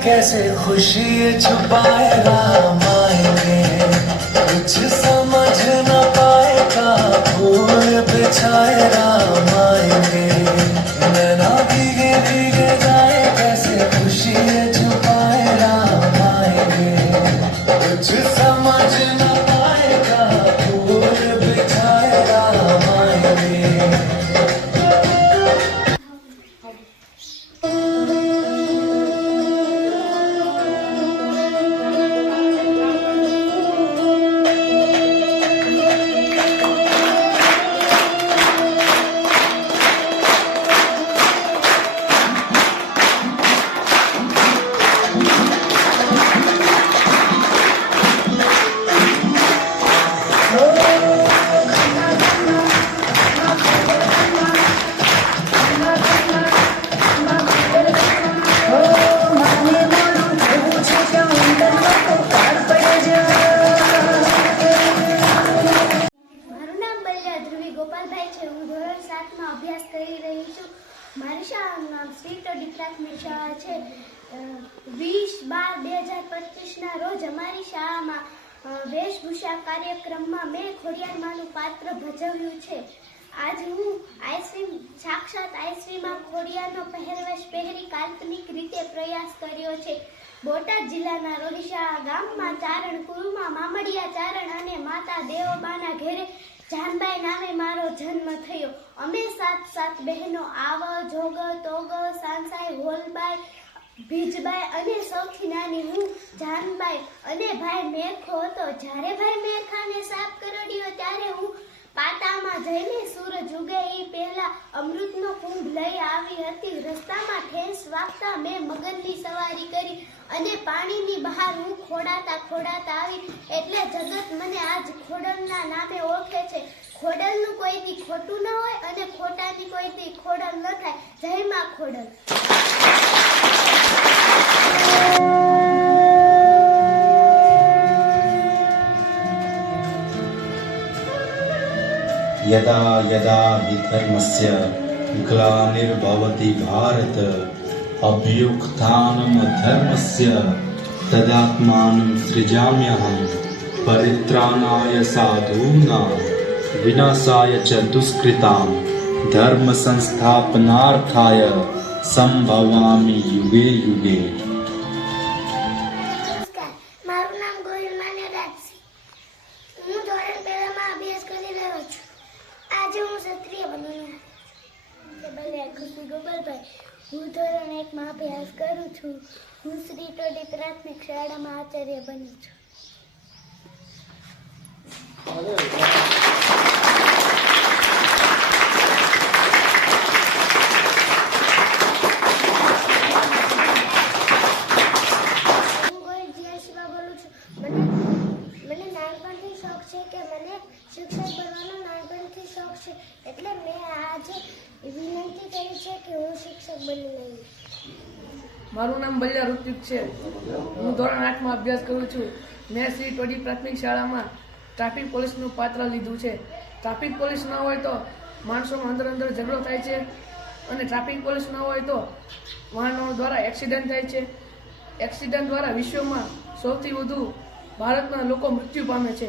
कैसे खुशी छुपाएगा मायने, कुछ समझ न पाएगा, फूल बिछाएगा मायने। नैना भीगे भीगे जाए कैसे खुशी छुपाएगा मायने, कुछ समझ न पाएगा, फूल बिछाएगा मायने। મારી શાળાનું નામ શ્રી ટોડી પ્રાથમિક શાળા છે. 20/12/2025ના રોજ અમારી શાળામાં વેશભૂષા કાર્યક્રમમાં મેં ખોડિયારમાંનું પાત્ર ભજવ્યું છે. આજ હું સાક્ષાત આઈસ્વીમાં ખોડિયારનો પહેરવેશ પહેરી કાલ્પનિક રીતે પ્રયાસ કર્યો છે. બોટાદ જિલ્લાના રોડીશાળા ગામમાં ચારણ કુરુમાં મામડિયા ચારણ અને માતા દેવોબાના ઘેરે જાનબાઈ નામે મારો જન્મ થયો. અમે 7 બહેનો આવ, જોગ, તોગ, સાંસાઈ, હોલબાઈ, ભીજબાઈ અને સૌથી નાની હું જાનબાઈ. અને ભાઈ મેરખો હતો. જ્યારે ભાઈ મેરખાને સાપ કરડ્યો ત્યારે હું પાતામાં જઈને સૂરજ ઉગે એ પહેલા અમૃતનો કુંભ લઈ આવી હતી. રસ્તામાં ઠેસ વાગતા મેં મગરની સવારી કરી અને પાણીની બહાર હું ખોડાતા આવી. એટલે જગત મને આજ ખોડલના નામે ઓળખે છે. ખોડલનું કોઈ દી ખોટું ન હોય અને ખોટાની કોઈ દી ખોડલ ન થાય. જય માં ખોડલ. यदा यदा हि धर्मस्य ग्लानिर्भवति भारत अभ्युत्थानं धर्मस्य तदात्मानं सृजाम्यहं परित्राणाय साधूनां विनाशाय च दुष्कृतां धर्म संस्थापनार्थाय संभवामि युगे युगे. નમસ્કાર, મારું નામ ગોહિલ માન્યરાજસિંહ. હું ધોરણ 2 માં અભ્યાસ કરી રહ્યો છું. આજે હું ક્ષત્રિય બનીને ભલે ખુશી ગોપાલભાઈ. હું ધોરણ 1 માં અભ્યાસ કરું છું. હું શ્રી ટોડી પ્રાથમિક શાળામાં આચાર્ય બની છું. મને નાનપણથી શોખ છે કે મને શિક્ષક બનવાનો નાનપણથી શોખ છે. એટલે મેં આજે વિનંતી કરી છે કે હું શિક્ષક બની લઈશ. મારું નામ બલિયા ઋત્વિક છે. હું ધોરણ 8 માં અભ્યાસ કરું છું. મેં શ્રી ટોડી પ્રાથમિક શાળામાં ટ્રાફિક પોલીસનું પાત્ર લીધું છે. ટ્રાફિક પોલીસ ન હોય તો માણસોમાં અંદર ઝઘડો થાય છે અને ટ્રાફિક પોલીસ ન હોય તો વાહનો દ્વારા એક્સિડન્ટ થાય છે. એક્સિડન્ટ દ્વારા વિશ્વમાં સૌથી વધુ ભારતના લોકો મૃત્યુ પામે છે.